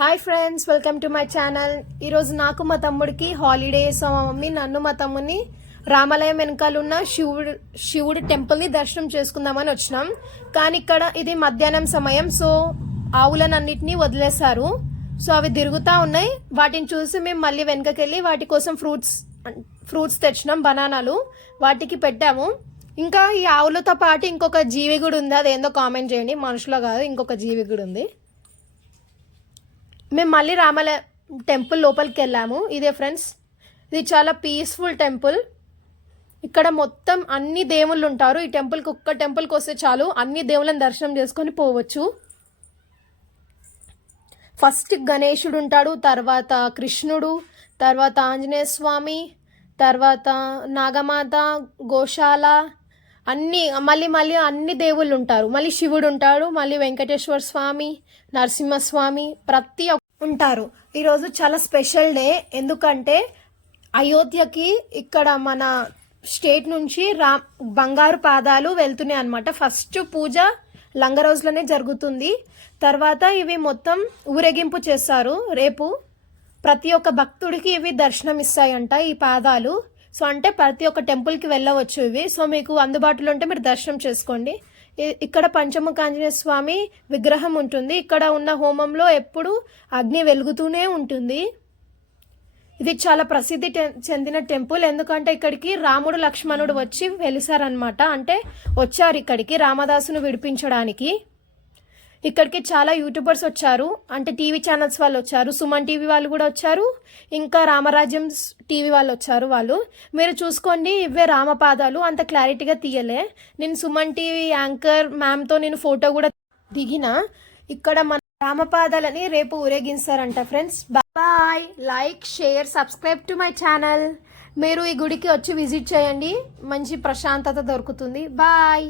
Hi friends, welcome to my channel. ఈరోజు నాకు మా తమ్ముడికి హాలిడే. సో మా మమ్మీ నన్ను మా తమ్ముని రామాలయం వెనకాల ఉన్న శివుడి టెంపుల్ని దర్శనం చేసుకుందామని వచ్చినాం. కానీ ఇక్కడ ఇది మధ్యాహ్నం సమయం, సో ఆవులనన్నిటినీ వదిలేశారు. సో అవి తిరుగుతూ ఉన్నాయి. వాటిని చూసి మేము మళ్ళీ వెనకకెళ్ళి వాటి కోసం ఫ్రూట్స్ తెచ్చినాం, బనానాలు వాటికి పెట్టాము. ఇంకా ఈ ఆవులతో పాటు ఇంకొక జీవి కూడా ఉంది, అదేందో కామెంట్ చేయండి. మనుషులో కాదు, ఇంకొక జీవి కూడా ఉంది. మేము మళ్ళీ రామాలయ టెంపుల్ లోపలికి వెళ్ళాము. ఇదే ఫ్రెండ్స్, ఇది చాలా పీస్ఫుల్ టెంపుల్. ఇక్కడ మొత్తం అన్ని దేవుళ్ళు ఉంటారు. ఈ టెంపుల్కి ఒక్క టెంపుల్కి వస్తే చాలు, అన్ని దేవుళ్ళని దర్శనం చేసుకొని పోవచ్చు. ఫస్ట్ గణేశుడు ఉంటాడు, తర్వాత కృష్ణుడు, తర్వాత ఆంజనేయ స్వామి, తర్వాత నాగమాత, గోశాల, మళ్ళీ అన్ని దేవుళ్ళు ఉంటారు. మళ్ళీ శివుడు ఉంటాడు, మళ్ళీ వెంకటేశ్వర స్వామి, నరసింహస్వామి ప్రతి ఉంటారు. ఈరోజు చాలా స్పెషల్ డే, ఎందుకంటే అయోధ్యకి ఇక్కడ మన స్టేట్ నుంచి బంగారు పాదాలు వెళ్తున్నాయి అనమాట. ఫస్ట్ పూజ లంగరోజులోనే జరుగుతుంది. తర్వాత ఇవి మొత్తం ఊరేగింపు చేస్తారు. రేపు ప్రతి ఒక్క భక్తుడికి ఇవి దర్శనం ఇస్తాయంట ఈ పాదాలు. సో అంటే ప్రతి ఒక్క టెంపుల్కి వెళ్ళవచ్చు ఇవి. సో మీకు అందుబాటులో ఉంటే మీరు దర్శనం చేసుకోండి. ఇక్కడ పంచముఖ ఆంజనేయ స్వామి విగ్రహం ఉంటుంది. ఇక్కడ ఉన్న హోమంలో ఎప్పుడు అగ్ని వెలుగుతూనే ఉంటుంది. ఇది చాలా ప్రసిద్ధి చెందిన టెంపుల్, ఎందుకంటే ఇక్కడికి రాముడు లక్ష్మణుడు వచ్చి వెలిసారనమాట. అంటే వచ్చారు ఇక్కడికి రామదాసును విడిపించడానికి. ఇక్కడికి చాలా యూట్యూబర్స్ వచ్చారు, అంటే టీవీ ఛానల్స్ వాళ్ళు వచ్చారు, సుమన్ టీవీ వాళ్ళు కూడా వచ్చారు, ఇంకా రామరాజ్యం టీవీ వాళ్ళు వచ్చారు. మీరు చూసుకోండి, ఇవే రామపాదాలు. అంత క్లారిటీగా తీయలే. నేను సుమన్ టీవీ యాంకర్ మ్యామ్తో నేను ఫోటో కూడా దిగిన. ఇక్కడ మన రామపాదాలని రేపు ఊరేగిస్తారంట friends. Bye, like, share, subscribe to my channel. మీరు ఈ గుడికి వచ్చి విజిట్ చేయండి, మంచి ప్రశాంతత దొరుకుతుంది. బాయ్.